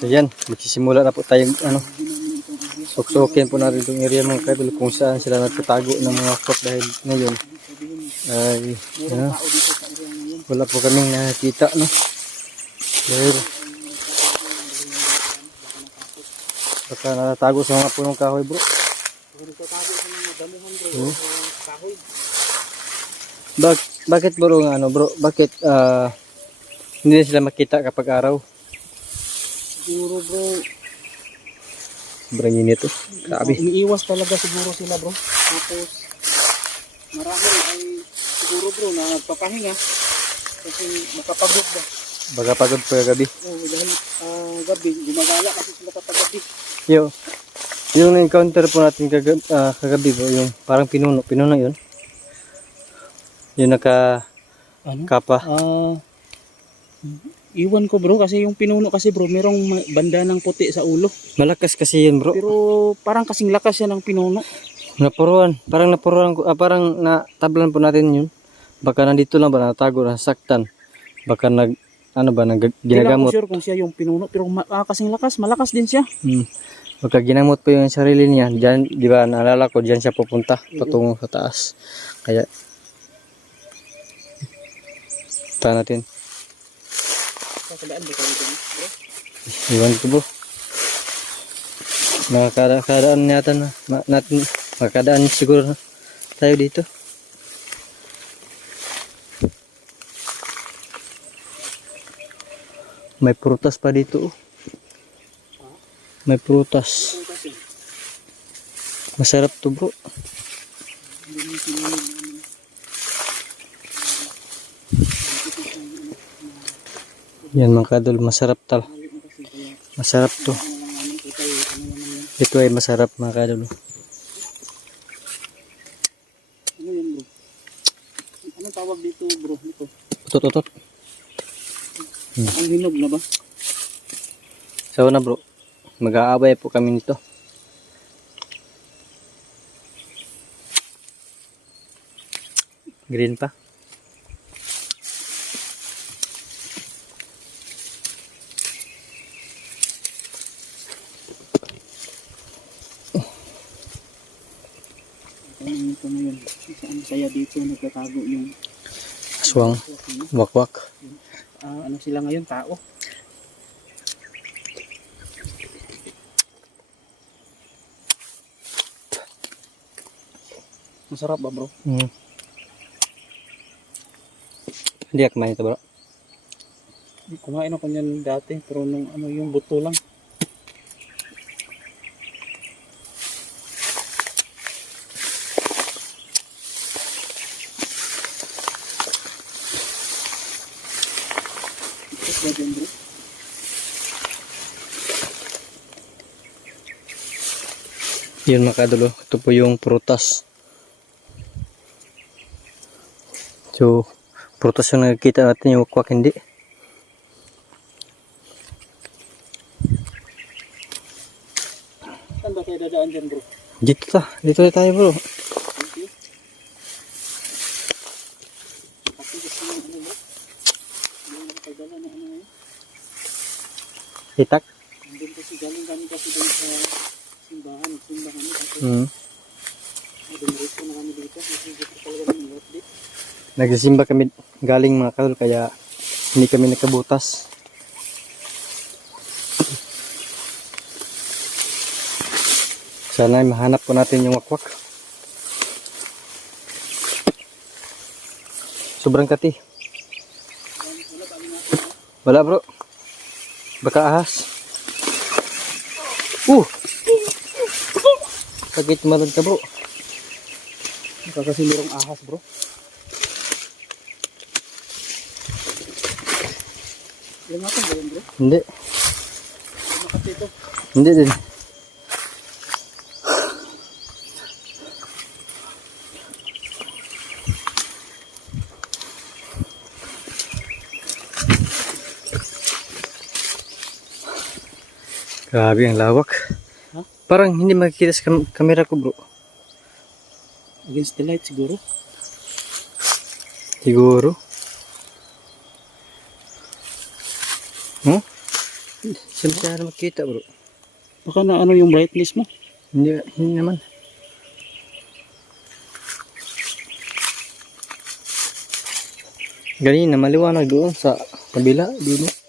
So yan, magsisimula na po tayong ano, suksukin po natin itong area mga kaidol kung saan sila nagtatago ng mga crop dahil ngayon ay ano, wala po kaming nakikita no? Dahil baka natatago sa mga punong kahoy bro. Hmm. Bak bakit bro ano bro? Bakit ah hindi na sila makita kapag araw Siguro bro, sobrang init oh grabe umiiwas talaga siguro sila bro. Tapos, marami ay siguro bro na nagpapahinga. Kasi makapagod ba. baka pagod pa gabi Oh, dahil ah, gabi, gumagala kasi sila kapag gabi. Yo, yung na-encounter po natin kagabi, kagabi bro, yung parang pinuno, pinuno yun. Yung naka Ano? kapa. Ah, iwan ko bro kasi yung pinuno kasi bro merong banda ng puti sa ulo. Malakas kasi yun bro. Pero parang kasing lakas siya ng pinuno. Napuruan, parang napuruan ko, ah, parang natablan po natin yun. Baka nandito lang ba natago, nasaktan. Baka nag, ano ba, nag, Hindi ginagamot. ako sure kung siya yung pinuno pero ma- ah, kasing lakas, malakas din siya. Hmm. Baka ginamot po yung sarili niya. Diyan, di ba, naalala ko, diyan siya pupunta, patungo sa taas. Kaya, punta natin. Kakadaan ba kayo bro? Iwan ko bro. Makakadaan yata na ma- natin. Makakadaan siguro na tayo dito. May prutas pa dito. oh. Prutas. Masarap to bro. Yan mga kadol, masarap tal. Masarap to. Ito ay masarap mga kadol. Ano yan bro? Tawag dito bro? Ito. Utot, utot. Ang hinog na ba? So na bro, mag-aabay po kami nito. Green pa. Ano ito na yun? Saan kaya dito nagtatago yung Aswang, wakwak. ah, ano sila ngayon? Tao? Masarap ba bro? Mm. Hindi ako kumain ito bro. Kumain ako niyan dati pero nung ano yung buto lang. Yun mga kadulo, ito po yung prutas. So, prutas yung nakikita natin yung wakwak hindi. Saan ba kayo dadaan dyan bro? Dito ta, dito na tayo bro. Thank you. Kasi gusto mo ano bro? Yung nakagala na ano ngayon. Itak. Andun kasi galing kami kasi doon sa simbahan. Simbahan kasi Mm. dumiretso na kami dito. Kasi dito talaga ng lot dito. Nagsisimba kami galing mga kadol kaya hindi kami nakabutas. Sana ay mahanap po natin yung wakwak. Sobrang kati. Wala bro. Baka ahas. Uh! Sakit malad ka bro. Baka kasi merong ahas bro. Langatan ba yan bro? Hindi. Makati ito. Hindi din. Grabe ang lawak. Parang hindi makikita sa kam- camera ko bro. Against the light siguro. Siguro. Hmm? Saan siya na makita bro? Baka na ano yung brightness mo. Hindi, hindi naman. Ganina, maliwanag doon sa kabila. Doon.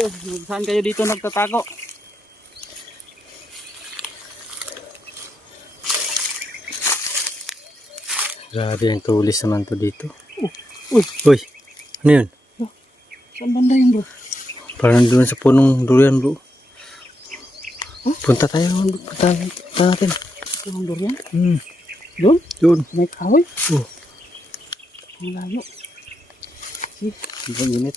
Kayo. Saan kayo dito nagtatago? Grabe ang tulis naman to dito. Uy, Uy, ano yun? saan banda yun bro? Parang doon sa punong durian bro. Punta tayo, punta, punta natin. Yung durian? Hmm, Doon? doon. May kahoy? Oh, Ang layo. ang init.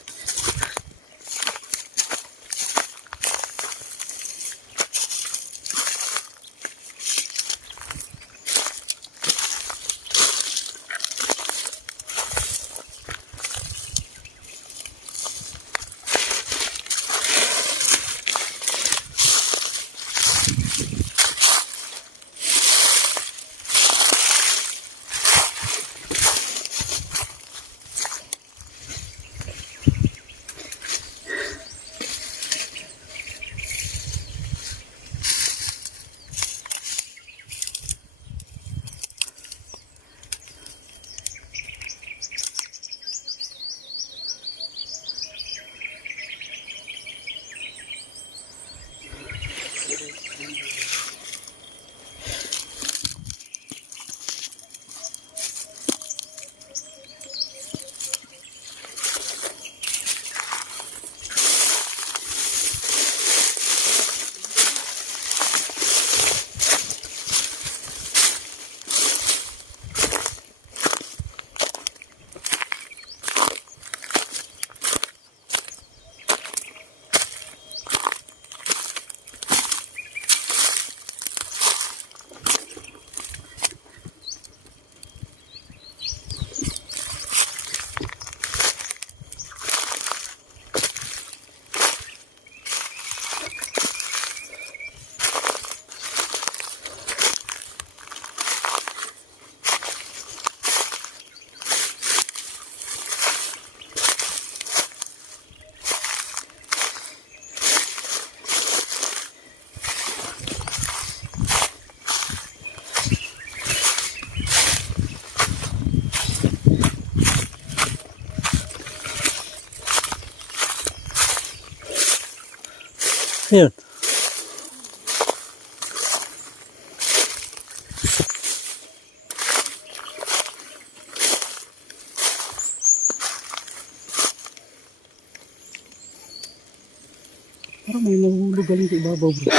Parang may nahulog galing sa ibabaw bro.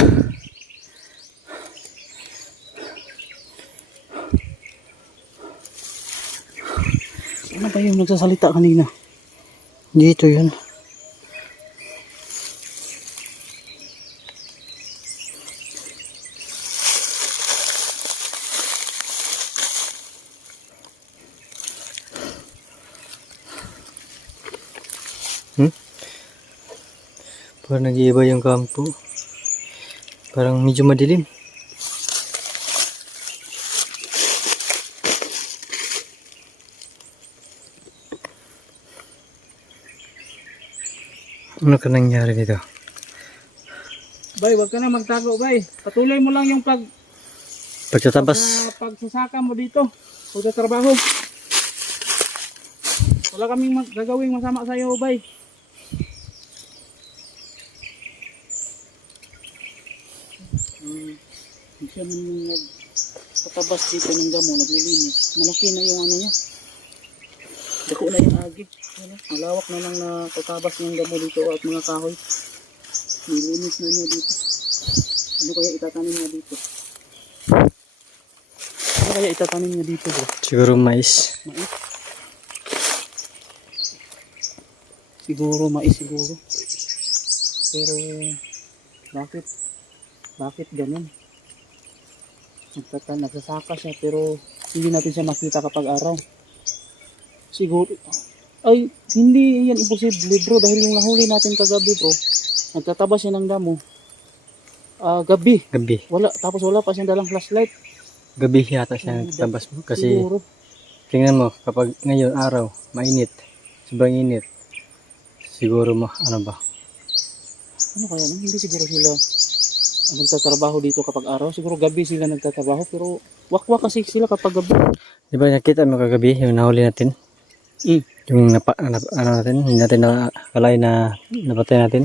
Ano ba yung nagsasalita kanina? Dito yun. Hmm? Parang nag-iiba yung kampo. Parang medyo madilim. Ano ka nangyari dito? Bay, wag ka na magtago, bay. Patuloy mo lang yung pag Pagtatabas. uh, pagsasaka mo dito. Pagtatrabaho. Wala kaming mag gagawing masama sa iyo, bay. Hmm, siya man yung nagpatabas dito ng damo, naglilinis. Malaki na yung ano niya. Dako na yung agi. Ano, malawak na lang na patabas ng damo dito at mga kahoy. Nilinis na niya dito. Ano kaya itatanim niya dito? Ano kaya itatanim niya dito bro? Siguro mais. Mais? Siguro mais siguro. Pero bakit? Bakit ganun? Nagtata, nagsasaka siya pero hindi natin siya makita kapag araw. Siguro ay hindi yan imposible bro dahil yung nahuli natin kagabi bro Nagtataba siya ng damo. Ah, gabi. Gabi. Wala, tapos wala pa siyang dalang flashlight. Gabi yata siya Hmm, nagtabas mo. Kasi Siguro. tingnan mo, kapag ngayon araw, mainit, sobrang init, siguro mo, ano ba, Ano kaya? no? Hindi siguro sila ang nagtatrabaho dito kapag araw. Siguro gabi sila nagtatrabaho. Pero wakwak kasi sila kapag gabi. di ba nakita mo kagabi, yung nahuli natin, Mm. yung napa, ano, ano natin, hindi natin nakalay na napatay natin,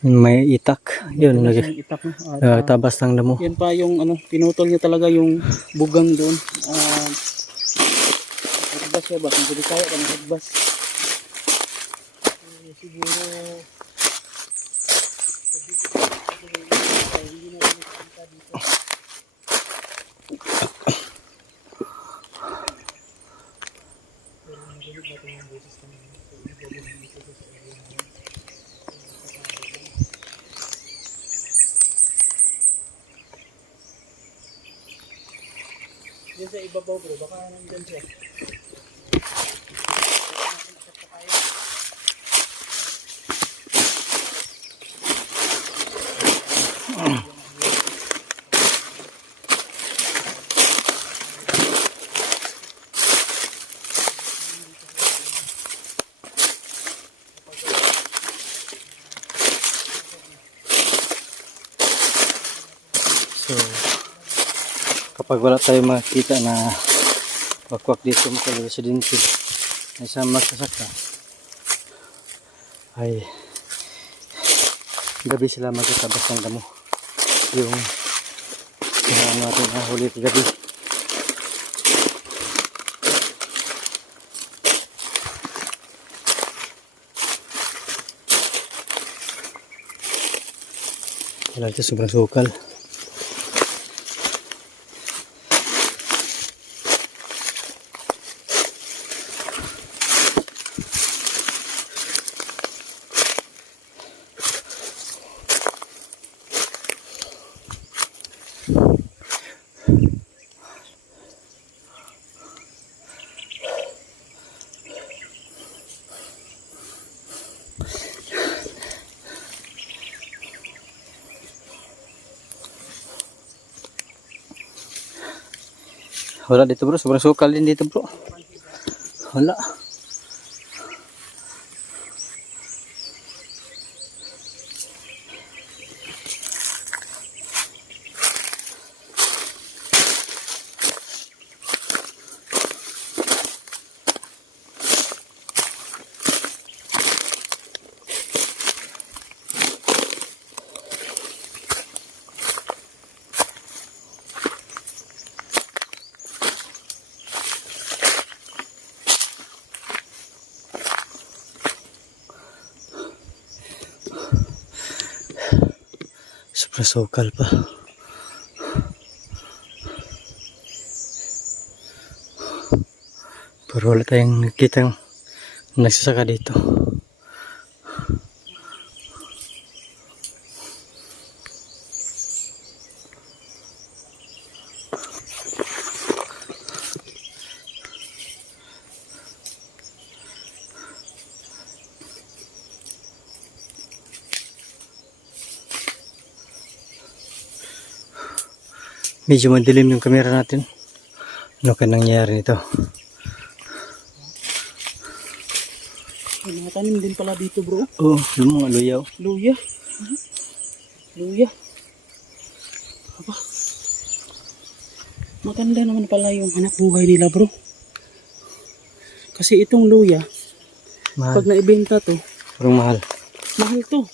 may itak, yun, nag, itak? At, ah, nagtabas ng damo. yan pa yung ano, pinutol niya talaga yung bugang doon. Ah, hagbas siya ba? Hindi kaya ka ng hagbas. Eh, siguro Diyan sa ibabaw bro, baka nandyan siya. Kapag wala tayong makita na wakwak dito mga residente na isang magsasaka, ay gabi sila magtatabas ng damo. Yung yung natin nahuli gabi. Ito sobrang sukal. Wala dito bro, sobrang sukal din dito bro. Wala. Sukal pa. Pero wala tayong nakitang nagsasaka dito. Medyo madilim yung camera natin. Ano ka nangyayari nito? Mga tanim din pala dito bro. Oh, yung mga. Luya. Mhm. Luya. Aba. Maganda naman pala yung hanap buhay nila bro. Kasi itong luya, pag Mahal. naibenta to, Parang mahal. mahal to.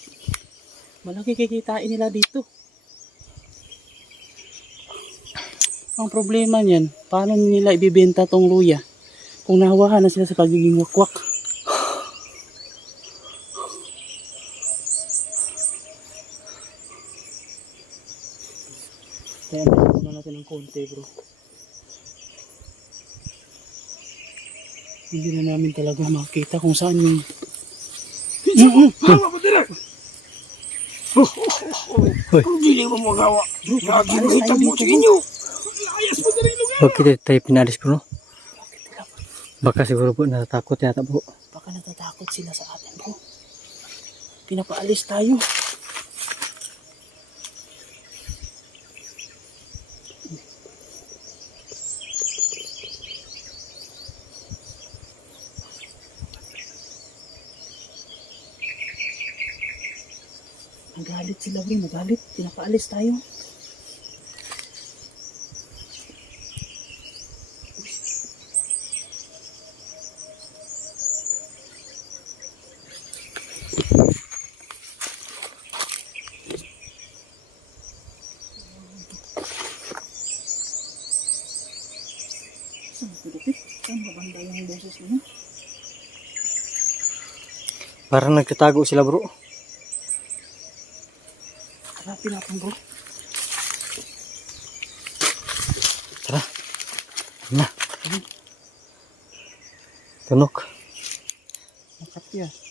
Malaki kikitain nila dito. Ang problema niyan, paano nila ibibenta tong luya? Kung nahawahan na sila sa pagiging wakwak. Kaya muna natin ng konti bro. Hindi na namin talaga makita kung saan yung Hoy, Hindi mo magawa. Lagi paalis kita mo sa inyo. Kita tayo pinalis bro. Baka siguro po natatakot yata po. Baka natatakot sila sa atin bro. Pinapaalis tayo. Nagalit sila bro, nagalit. Pinapaalis tayo. Ba banda yung boses mo? Parang nagtatago sila bro. Hanapin natin bro. Tara. Na. Tunok. Nakapya.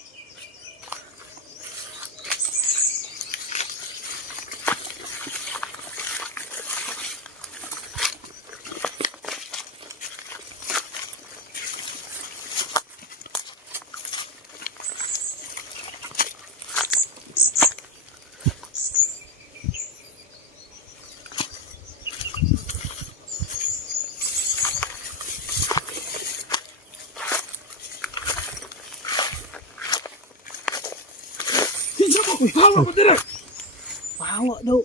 Kinsa mo ko hawa mo dire. Pahawa daw.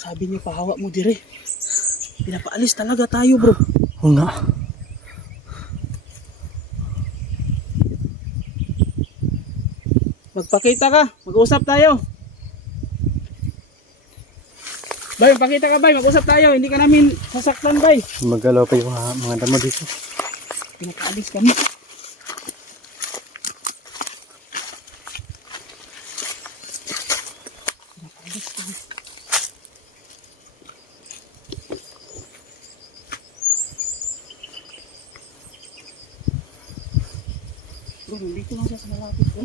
Sabi niya pahawa mo dire. Pinapaalis talaga tayo bro. Oo nga. Magpakita ka. Mag-usap tayo. Bay, magpakita ka bay. Mag-usap tayo. Hindi ka namin sasaktan bay. Magalaw pa yung mga damo dito. Pinapaalis kami. Pinapaalis kami. Bro, nandito lang siya sa malapit bro.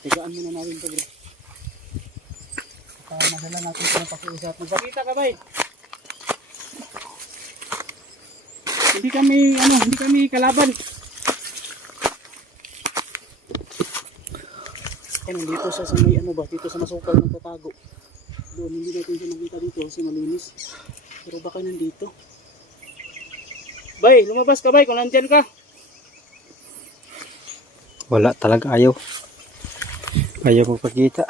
Tigaan muna natin ito bro. Para madala natin sa pakiusap. Magpakita ka bay. Hindi kami, ano, hindi kami kalaban. Ay, nandito siya sa may ano ba, dito sa masukal ng tatago. Doon, hindi natin siya makita dito kasi malinis. Pero baka nandito. Bay, lumabas ka bay kung nandyan ka. Wala talaga ayaw. Ayaw magpakita.